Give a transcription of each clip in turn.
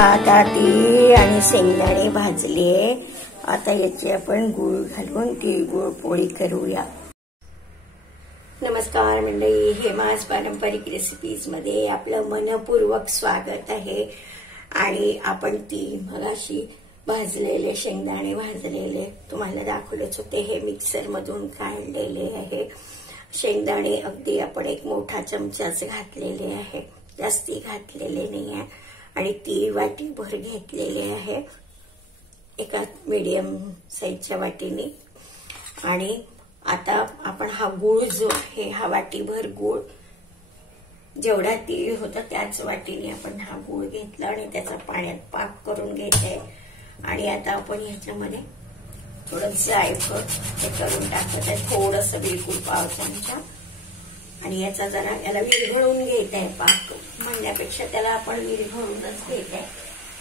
आता तीळ आणि शेंगदाणे भाजले. आता याची आपण गूळ घालून तिळगुळ पोळी करूया. नमस्कार मंडळी, हेमाज पारंपरिक रेसिपीज मध्ये आपलं मनपूर्वक स्वागत आहे. आणि आपण ती मगाशी भाजलेले शेंगदाणे भाजलेले तुम्हाला दाखवलेच होते. हे मिक्सर मधून काढलेले आहे. शेंगदाणे अगदी आपण एक मोठा चमचाच घातलेले आहे, जास्ती घातलेले नाही आहे. आणि तीळ वाटी भर घेतलेले आहे, एका मीडियम साईजच्या वाटीने. आणि आता आपण हा गूळ जो आहे, हा वाटीभर गूळ, जेवढा तीळ होता त्याच वाटीने आपण हा गूळ घेतला आणि त्याचा पाण्यात पाक करून घ्यायचा आहे. आणि आता आपण ह्याच्यामध्ये थोडं जायफळ हे करून टाकत आहे, थोडंसं बिलकुल पाव चमचा. आणि याचा जरा याला विरघळून घ्यायच आहे. पाक म्हणण्यापेक्षा त्याला आपण विरघळूनच घ्यायच आहे.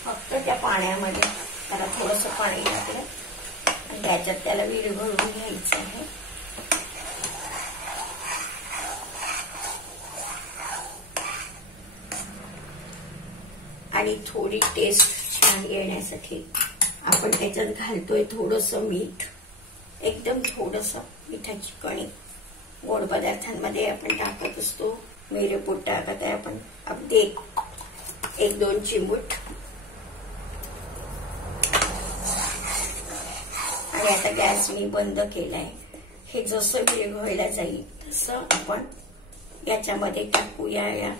फक्त त्या पाण्यामध्ये त्याला थोडंसं पाणी टाकलं आणि त्याच्यात त्याला विरघळून घ्यायचं आहे. आणि थोडी टेस्ट छान येण्यासाठी आपण त्याच्यात घालतोय थोडंसं मीठ, एकदम थोडंसं मिठाची कणी. गोड पदार्थांमध्ये आपण टाकत असतो. मिरपूड टाकत आहे आपण अगदी एक दोन चिमूट. आणि आता गॅस मी बंद केलाय. हे जसं विरघळलं जाईल तसं आपण याच्यामध्ये टाकूया, या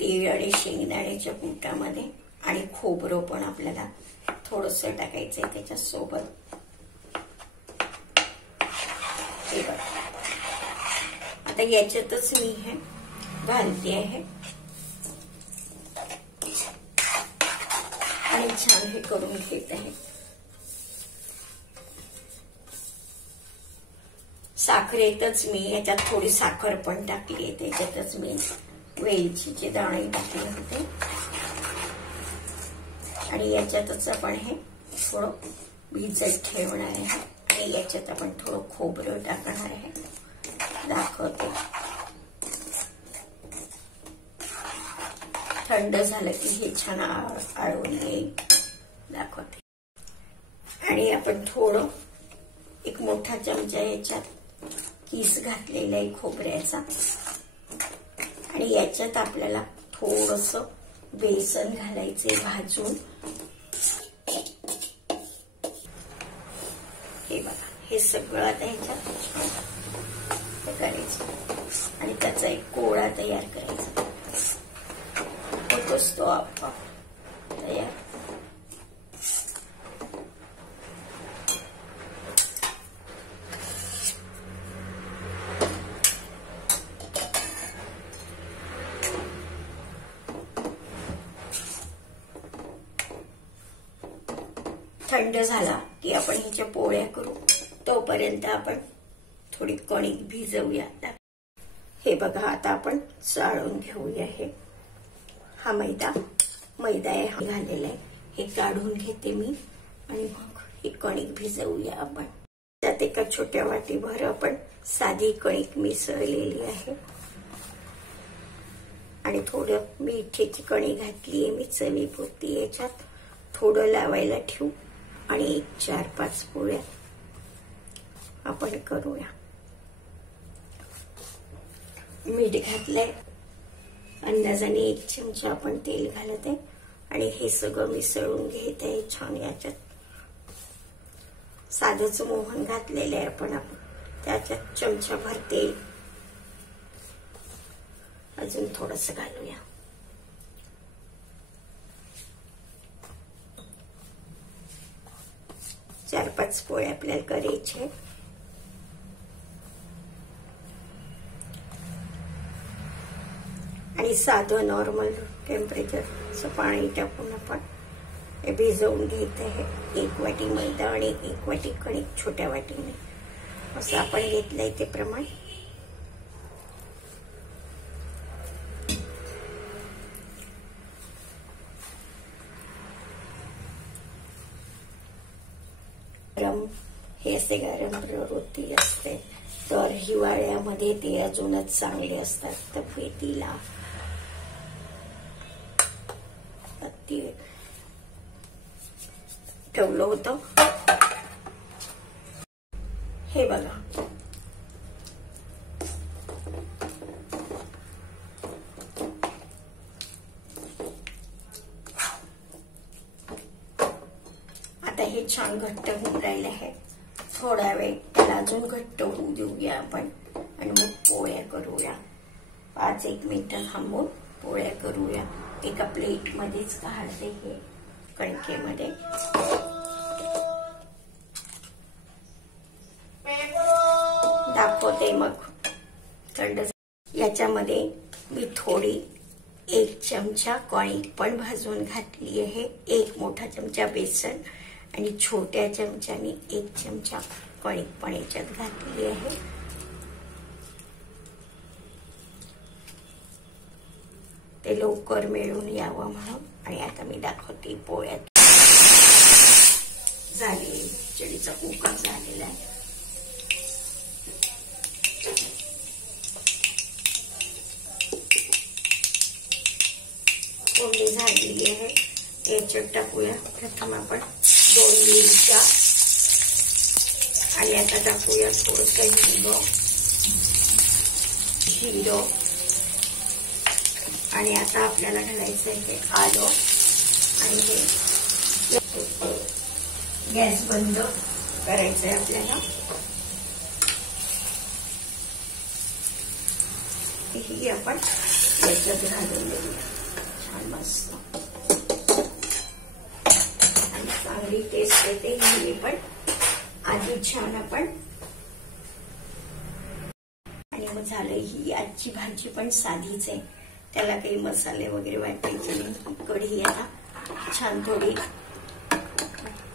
तीळ आणि शेंगदाण्याच्या कूटामध्ये. आणि खोबरं पण आपल्याला थोडंसं टाकायचंय त्याच्यासोबत. हे बघा, आता याच्यातच मी हे घालते आहे आणि छान हे करून घेत आहे. साखरेतच मी याच्यात थोडी साखर पण टाकली आहे. त्याच्यातच मी वेलचीचे दाणे टाकले होते. आणि याच्यातच आपण हे थोडं भिजत ठेवणार आहे. आणि याच्यात आपण थोडं खोबरं टाकणार आहे. दाखवते, थंड झालं की हे छान आळून येईल. दाखवते. आणि आपण थोडं एक मोठा चमचा याच्यात किस घातलेला आहे खोबऱ्याचा. आणि याच्यात आपल्याला थोडंसं बेसन घालायचे भाजून. हे बघा, हे सगळं आता ह्याच्यात करायचं आणि त्याचा एक गोळा तयार करायचा. होतोच तो आपोआप तयार. थंड झाला की आपण ह्याच्या पोळ्या करू. तोपर्यंत आपण थोडी कणिक भिजवूया. हे बघा, आता आपण चाळून घेऊया. हा मैदा आहे घालेला आहे. हे काढून घेते मी आणि मग ही कणिक भिजवूया आपण. त्यात एका छोट्या वाटीभर आपण साधी कणिक मिसळलेली आहे. आणि थोडं मिठीची कणी घातली आहे मी चवीपुरती. याच्यात थोडं लावायला ठेवू आणि 4-5 पोळ्या आपण करूया. मीठ घातलंय, अंदाजाने 1 चमचा आपण तेल घालत आहे. आणि हे सगळं मिसळून घेत आहे छान. याच्यात साधंच मोहन घातलेलं आहे आपण त्याच्यात चमचाभर तेल अजून थोडंसं घालूया. चार 5 पोळ्या आपल्याला करायचे. आणि साधं नॉर्मल टेम्परेचरचं पाणी टाकून आपण हे भिजवून घेत आहे. 1 वाटी मैदा आणि 1 वाटी कणिक छोट्या वाटीने असं आपण घेतलंय ते प्रमाण. गरम हे असे गरम प्रवृत्ती असते, तर हिवाळ्यामध्ये ते अजूनच चांगले असतात तब्येतीला. ठेवलं होतं. हे बघा, आता हे छान घट्ट होऊन राहिलं आहे. थोडा वेळ त्याला अजून घट्ट होऊ देऊया आपण आणि मग पोळ्या करूया. 5-1 मिनिटं थांबून पोळ्या करूया. एका प्लेट मध्येच काढते हे कणकेमध्ये. दाखवते मग थंड. याच्यामध्ये मी थोडी 1 चमचा कणिक पण भाजून घातली आहे. 1 मोठा चमचा बेसन आणि छोट्या चमच्याने 1 चमचा कणिक पण याच्यात घातली आहे. ते लवकर मिळून यावं म्हणून. आणि आता मी दाखवते पोळ्यात. झाली, खिचडीचा कुकर झालेला आहे. पोळी झालेली आहे. याच्यात टाकूया प्रथम आपण 2 मिरच्या आणि आता टाकूया थोडंसं जिरं आणि आता आपल्याला घालायचं आहे हे आलं आणि हे. गॅस बंद करायचंय आपल्याला. ही आपण याच्यात घालून देऊया. छान मस्त आणि चांगली टेस्ट येते. ही पण आधी छान आपण. आणि मग झालं. ही आजची भाजी पण साधीच आहे. त्याला काही मसाले वगैरे वाटायचे नाही. कढी आता छान थोडी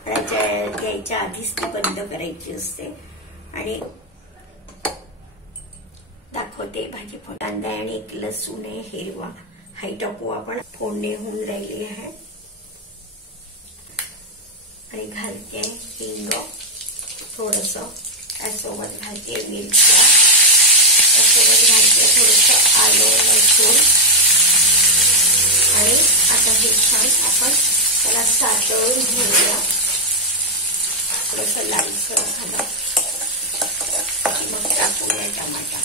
द्यायच्या आधीच ती बंद करायची असते. आणि दाखवते भाजी. कांदा आणि 1 लसूण आहे हिरवा. हाई टाकू आपण. फोडणी होऊन राहिली आहे आणि घालते हिंग थोडस. त्यासोबत घालते मिरच्या. त्यासोबत घालते थोडस आलं लसूण. आणि आता हे छान आपण त्याला सातळून घेऊया. थोडस लालसर झालं मग टाकूया टमाटा.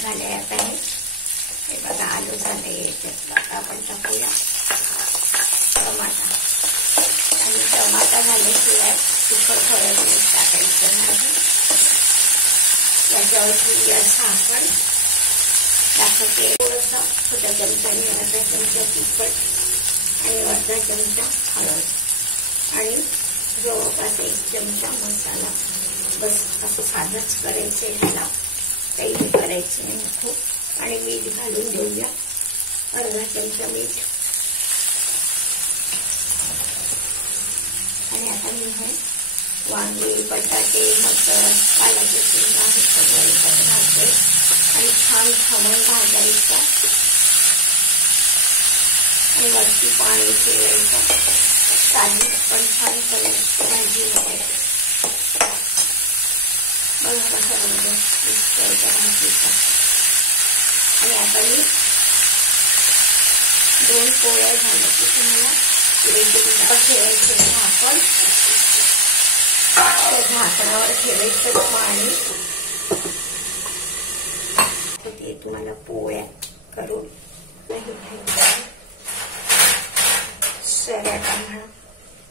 झाले आता हे बघा आलू झाले याच्यात. आता आपण टाकूया टमाटा. आणि टमाटा झाल्याशिवाय तिखट हळद टाकायचं नाही. याच्यावर ठेवूया झाकण. दाखवते थोडंसं छोट्या चमच्याने अर्धा चमचा तिखट आणि अर्धा चमचा हळद आणि जवळपास 1 चमचा मसाला. बस असं साधंच करायचंय. ह्याला काही करायचं नाही खूप. आणि मीठ घालून देऊया. अर्धा चमचा मीठ. आणि आता मी हे वांगे बटाटे मटर पालाचे शेंगा हे सगळं याच्यात घालते आणि छान खमंग भाजायचं आणि वरती पाणी ठेवायचं. साधी पण छान भाजी होते. बघा कसा रंग दिसतोय त्या भाजीचा. आणि आता मी 2 पोळ्या झाल्या की तुम्हाला ठेवायचे झाकण. त्या झाकणावर ठेवायचं पाणी. ते तुम्हाला पोळ्या करून नाही घ्यायचं. सऱ्याचा म्हणा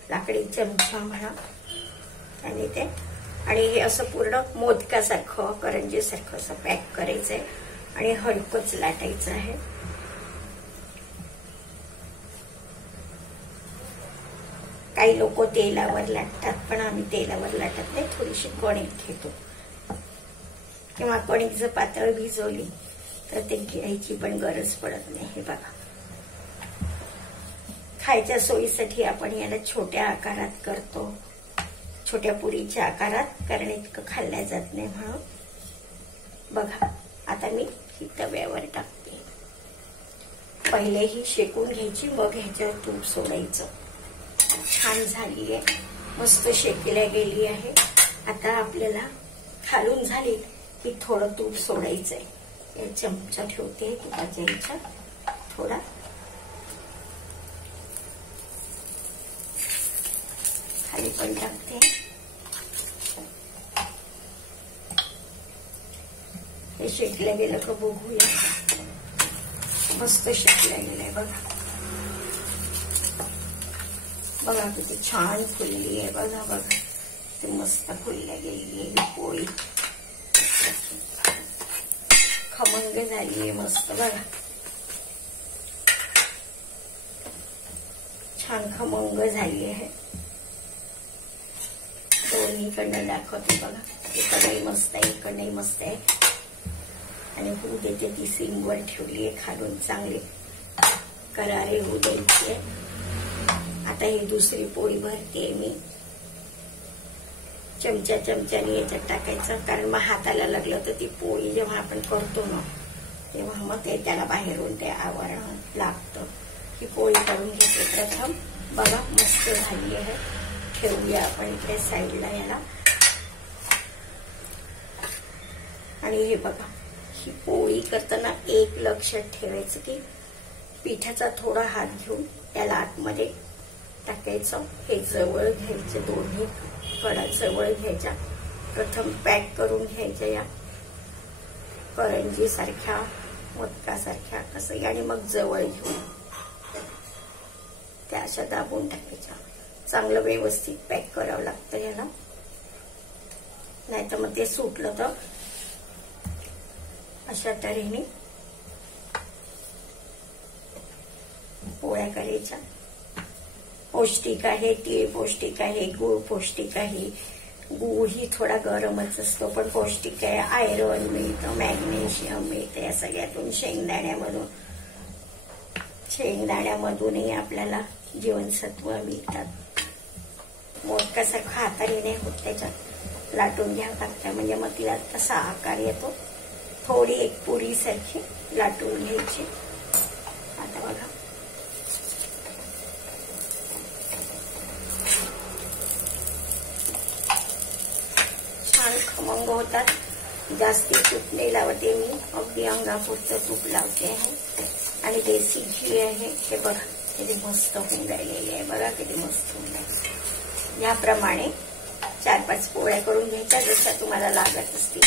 लाकडी चमचा म्हणा आणि ते. आणि हे असं पूर्ण मोदकासारखं करंजीसारखं असं पॅक करायचंय आणि हलकंच लाटायचं आहे. काही लोक तेलावर लाटतात पण आम्ही तेलावर लाटत नाही. थोडीशी कणिक घेतो किंवा कणिक जर पातळ भिजवली तर ते घ्यायची पण गरज पडत नाही. हे बघा खायच्या सोयीसाठी आपण याला छोट्या आकारात करतो. छोट्या पुरीच्या आकारात. कारण इतकं खाल्ल्या जात नाही म्हणून. बघा आता मी ही तव्यावर टाकते. पहिले ही शेकून घ्यायची मग ह्याच्यावर तूप सोडायचं. छान झाली आहे. मस्त शेकल्या गेली आहे. आता आपल्याला खालून झाली की थोडं तूप सोडायचंय. चमचा ठेवते तुपाच्या ह्याच्यात. थोडा. खाली पण टाकते. हे शेकलं गेलं का बघूया. मस्त शेकलं गेलंय बघा. बघा किती छान फुलली आहे. बघा बघा ते मस्त फुलल्या गेली आहे पोळी. खमंग झाली आहे मस्त. बघा छान खमंग झाली आहे. दोन्हीकडनं दाखवते बघा. इकडनंही मस्त आहे, इकडनंही मस्त आहे. आणि होऊ देते. ती सिमवर ठेवली आहे. खालून चांगली करारे होऊ द्यायची आहे. आता ही दुसरी पोळी भरते मी. चमच्याने याच्यात टाकायचं, कारण मग हाताला लागलं तर ती पोळी जेव्हा आपण करतो ना तेव्हा मग ते त्याला बाहेरून ते आवरण लागतं. ही पोळी करून घेते प्रथम. बघा मस्त झाली आहे. ठेवूया आपण इकडे साईडला याला. आणि हे बघा ही पोळी करताना एक लक्षात ठेवायचं की पिठाचा थोडा हात घेऊन त्याला आतमध्ये टाकायचं. हे जवळ घ्यायचे. दोन्ही कडा जवळ घ्यायच्या. प्रथम पॅक करून घ्यायच्या या करंजी सारख्या, मोदकासारख्या कसं. आणि मग जवळ घेऊन त्या अशा दाबून टाकायच्या. चांगलं व्यवस्थित पॅक करावं लागतं याला, नाहीतर मग ते सुटलं तर. अशा तऱ्हेने पोळ्या करायच्या. पौष्टिक आहे. तीळ पौष्टिक आहे. गूळ पौष्टिक आहे. गूळ ही थोडा गरमच असतो पण पौष्टिक आहे. आयरन मिळतं, मॅग्नेशियम मिळतं या सगळ्यातून. शेंगदाण्यामधूनही आपल्याला जीवनसत्व मिळतात. मोदकासारखं हाताने नाही होत. त्याच्यात लाटून घ्यावं लागतं म्हणजे मग तिला तसा आकार येतो. थोडी एक पुरी सारखी लाटून घ्यायची. आता बघा छान खमंग होतात. जास्ती तूप नाही लावते मी, अगदी अंगापुरतं तूप लावते आहे. आणि देसी घी आहे. हे बघा किती मस्त होऊन राहिलेली आहे. बघा किती मस्त होऊन राहिले. याप्रमाणे 4-5 पोळ्या करून घ्यायच्या जशा तुम्हाला लागत असतील.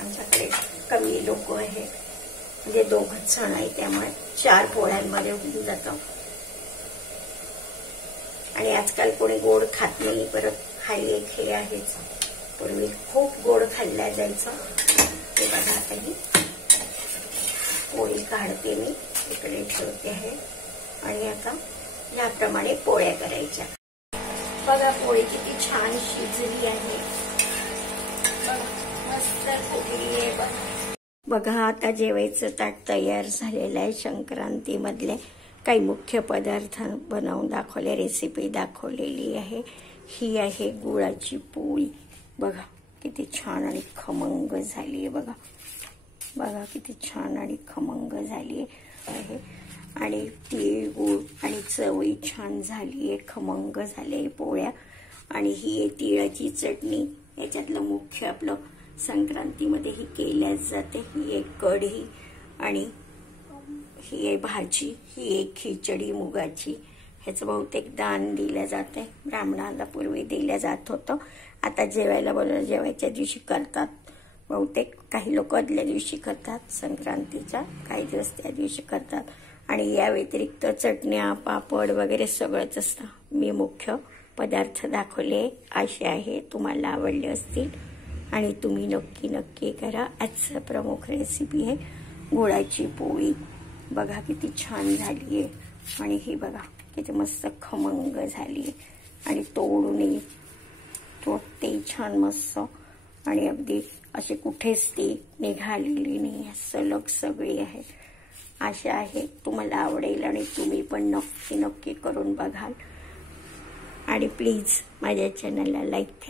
आमच्याकडे कमी लोक आहे म्हणजे 2च जण आहे त्यामुळे 4 पोळ्यांमध्ये होऊन जातं. आणि आजकाल कोणी गोड खात नाही. परत हाय एक हे आहेच. पूर्वी खूप गोड खाल्ल्या जायचं. ते बघा आता ही पोळी काढते मी, इकडे ठेवते आहे. आणि आता याप्रमाणे पोळ्या करायच्या. बघा पोळी किती छान शिजली आहे. मस्त फुगली आहे. बघा आता जेवायचं ताट तयार झालेलं आहे. संक्रांती मधले काही मुख्य पदार्थ बनवून दाखवले, रेसिपी दाखवलेली आहे. ही आहे गुळाची पोळी. बघा किती छान आणि खमंग झाली आहे. बघा बघा किती छान आणि खमंग झाली आहे. आणि तीळ गूळ आणि चवळी छान झाली आहे. खमंग झाले पोळ्या. आणि ही आहे तिळाची चटणी. याच्यातलं मुख्य आपलं संक्रांतीमध्ये ही केल्याच जाते. ही एक कढी आणि ही आहे भाजी. ही एक खिचडी मुगाची. ह्याचं बहुतेक दान दिलं जाते. ब्राह्मणाला पूर्वी दिलं जात होतं. आता जेवायला बोलवलं जेवायच्या दिवशी करतात बहुतेक. काही लोक आदल्या दिवशी करतात संक्रांतीच्या, काही दिवस त्या दिवशी करतात. आणि या व्यतिरिक्त चटण्या, पापड वगैरे सगळंच असतं. मी मुख्य पदार्थ दाखवले. आशा आहे तुम्हाला आवडले असतील आणि तुम्ही नक्की करा. आजचं प्रमुख रेसिपी आहे गुळाची पोळी. बघा किती छान झाली आहे. आणि ही बघा किती मस्त खमंग झाली आहे. आणि तोडूनही तोडते छान मस्त. आणि अगदी असे कुठेच ती निघालेली नाही, सलग सगळी आहे. आशा आहे तुम्हाला आवडेल आणि तुम्ही पण नक्की करून बघाल. आणि प्लीज माझ्या चॅनलला लाईक करा.